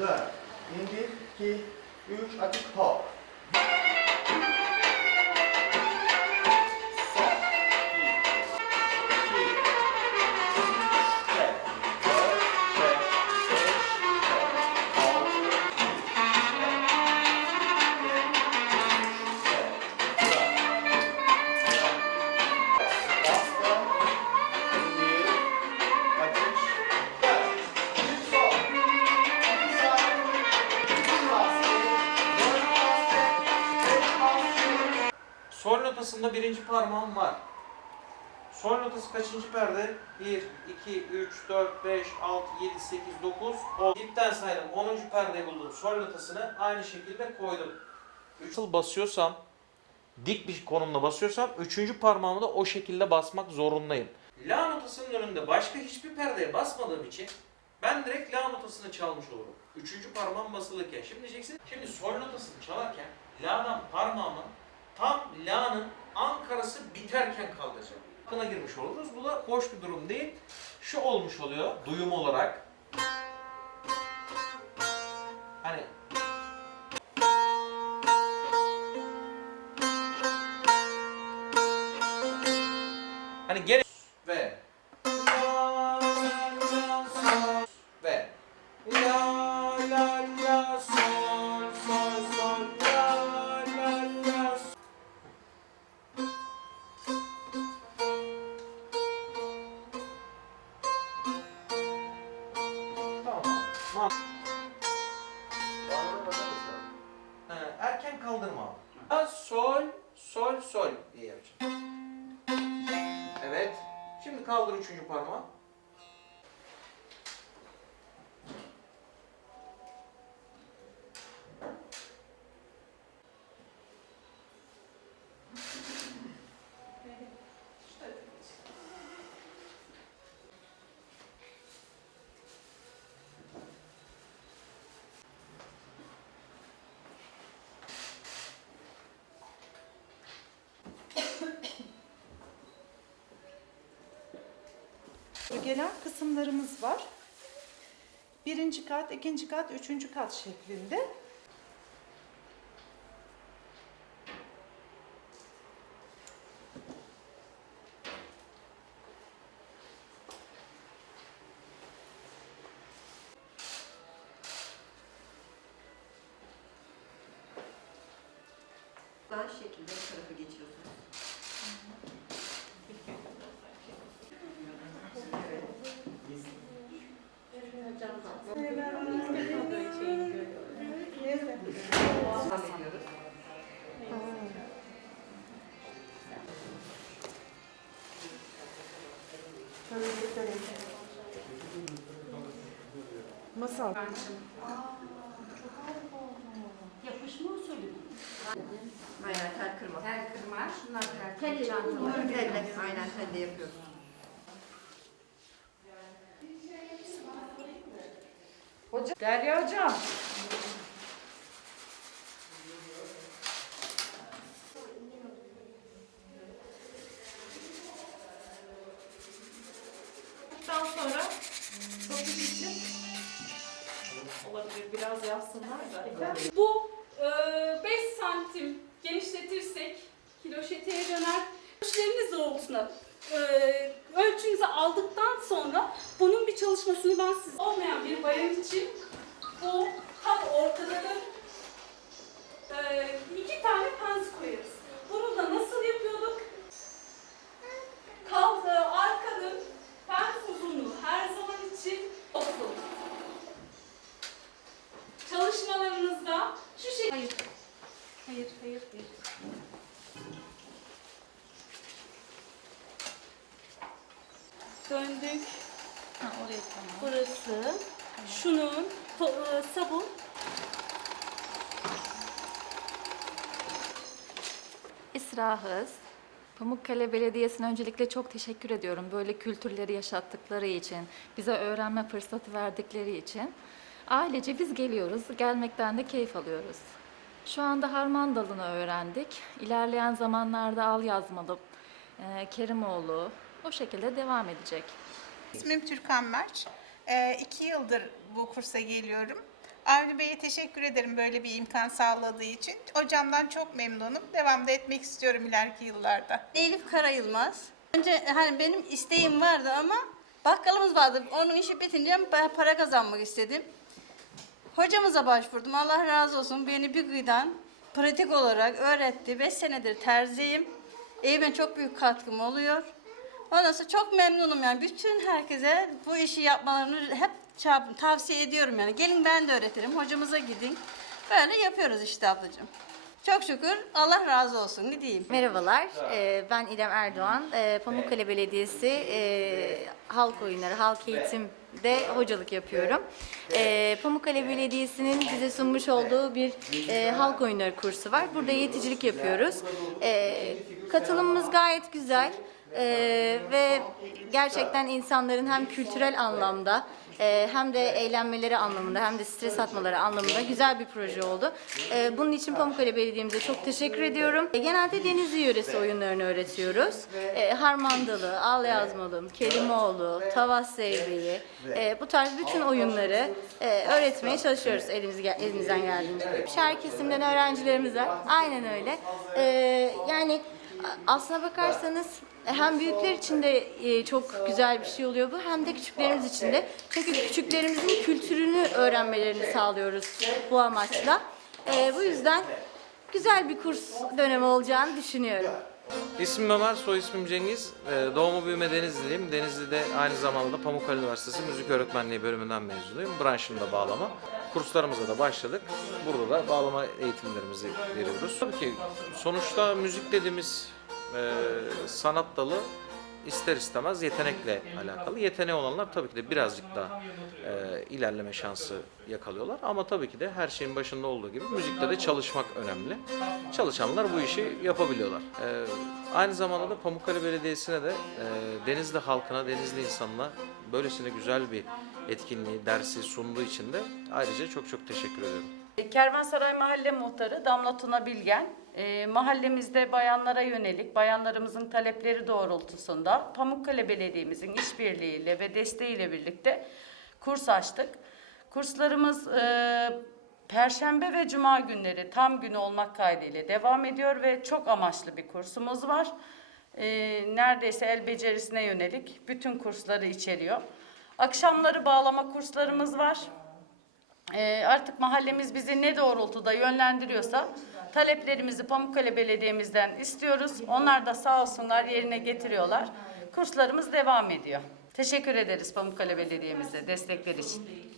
Dön. İndir. 2, 3, açık hop. Notasında birinci parmağım var. Sol notası kaçıncı perde? 1, 2, 3, 4, 5, 6, 7, 8, 9, 10. Dipten saydım. 10. perdeyi buldum. Sol notasını aynı şekilde koydum. Nasıl basıyorsam, dik bir konumda basıyorsam, üçüncü parmağımı da o şekilde basmak zorundayım. La notasının önünde başka hiçbir perdeye basmadığım için ben direkt la notasını çalmış olurum. Üçüncü parmağım basılırken. Şimdi diyeceksin, şimdi sol notasını çalarken la'dan parmağımı tam la'nın Ankara'sı biterken kaldıracağım. Buna girmiş oluruz. Bu da hoş bir durum değil. Şu olmuş oluyor duyum olarak. Tamam. Man- Ee, erken kaldırma abi. La, sol, sol, sol diye yapacağım. Evet. Şimdi kaldır üçüncü parmağı. Gelen kısımlarımız var. Birinci kat, ikinci kat, üçüncü kat şeklinde. Daha şekilde tarafa geçiyorsunuz. Masal. Yapışma usulü. Aynen tel kırma. Tel kırma, şunlar tel Tel kırma çantaları. Telle, aynen telle yapıyoruz. Derya hocam. Daha sonra satış için olabilir biraz yazsınlar da. Bu e, 5 santim genişletirsek kiloşeteye döner. Ölçüleriniz doğrultusunda e, ölçünüzü aldıktan sonra bunun bir çalışmasını ben size olmayan bir bayan için bu tam ortadadır. E, iki tane pens koyarız. Bunu da nasıl yapıyorduk? Kaldı arkanın pens uzunluğu her zaman için olsun. Çalışmalarınızda şu şekilde... Hayır. Hayır, hayır, hayır. Döndük. Ha, oraya tamam. Burası. Şunun to- e, sabun. İsra Hız. Pamukkale Belediyesi'ne öncelikle çok teşekkür ediyorum. Böyle kültürleri yaşattıkları için, bize öğrenme fırsatı verdikleri için. Ailece biz geliyoruz, gelmekten de keyif alıyoruz. Şu anda harman dalını öğrendik. İlerleyen zamanlarda al yazmalı, e, Kerimoğlu o şekilde devam edecek. İsmim Türkan Merç. Ee, iki yıldır bu kursa geliyorum. Avni Bey'e teşekkür ederim böyle bir imkan sağladığı için. Hocamdan çok memnunum. Devam da etmek istiyorum ileriki yıllarda. Elif Karayılmaz. Önce hani benim isteğim vardı ama bakkalımız vardı. Onun işi bitince ben para kazanmak istedim. Hocamıza başvurdum. Allah razı olsun. Beni bir gıdan pratik olarak öğretti. Beş senedir terziyim. Evime çok büyük katkım oluyor. Ondan sonra çok memnunum yani. Bütün herkese bu işi yapmalarını hep tavsiye ediyorum yani. Gelin ben de öğretirim. Hocamıza gidin. Böyle yapıyoruz işte ablacığım. Çok şükür Allah razı olsun ne diyeyim. Merhabalar, ee, ben İrem Erdoğan. Ee, Pamukkale Belediyesi e, Halk Oyunları, Halk Eğitim'de hocalık yapıyorum. Ee, Pamukkale Belediyesi'nin bize sunmuş olduğu bir e, halk oyunları kursu var. Burada eğiticilik yapıyoruz. Ee, katılımımız gayet güzel. Ee, ve gerçekten insanların hem kültürel anlamda ee, hem de eğlenmeleri anlamında hem de stres atmaları anlamında güzel bir proje oldu. Ee, Bunun için Pamukkale Belediye'mize çok teşekkür ediyorum. Ee, Genelde Denizli yöresi oyunlarını öğretiyoruz. Harmandalı, Al Yazmalım, Kerimoğlu, Tavas Zeybeği e, bu tarz bütün oyunları öğretmeye çalışıyoruz elimiz, elimizden geldiğince. Şehir kesimden öğrencilerimiz var. Aynen öyle. Yani aslına bakarsanız hem büyükler için de e, çok güzel bir şey oluyor bu hem de küçüklerimiz için de. Çünkü küçüklerimizin kültürünü öğrenmelerini sağlıyoruz bu amaçla. E, bu yüzden güzel bir kurs dönemi olacağını düşünüyorum. İsmim Ömer, soy ismim Cengiz. Ee, Doğma büyüme Denizliliyim. Denizli'de aynı zamanda da Pamukkale Üniversitesi Müzik Öğretmenliği bölümünden mezunuyum. Branşım da bağlama. Kurslarımıza da başladık. Burada da bağlama eğitimlerimizi veriyoruz. Tabii ki sonuçta müzik dediğimiz e, sanat dalı ister istemez yetenekle alakalı. Yeteneği olanlar tabii ki de birazcık daha e, ilerleme şansı yakalıyorlar. Ama tabii ki de her şeyin başında olduğu gibi müzikte de çalışmak önemli. Çalışanlar bu işi yapabiliyorlar. E, aynı zamanda da Pamukkale Belediyesi'ne de e, Denizli halkına, Denizli insanına böylesine güzel bir etkinliği, dersi sunduğu için de ayrıca çok çok teşekkür ediyorum. Kervansaray Mahalle Muhtarı Damla Tuna Bilgen, e, mahallemizde bayanlara yönelik, bayanlarımızın talepleri doğrultusunda Pamukkale Belediye'mizin işbirliğiyle ve desteğiyle birlikte kurs açtık. Kurslarımız e, Perşembe ve Cuma günleri tam günü olmak kaydıyla devam ediyor ve çok amaçlı bir kursumuz var. E, neredeyse el becerisine yönelik bütün kursları içeriyor. Akşamları bağlama kurslarımız var. Ee, artık mahallemiz bizi ne doğrultuda yönlendiriyorsa taleplerimizi Pamukkale Belediye'mizden istiyoruz. Onlar da sağ olsunlar yerine getiriyorlar. Kurslarımız devam ediyor. Teşekkür ederiz Pamukkale Belediye'mize destekleri için.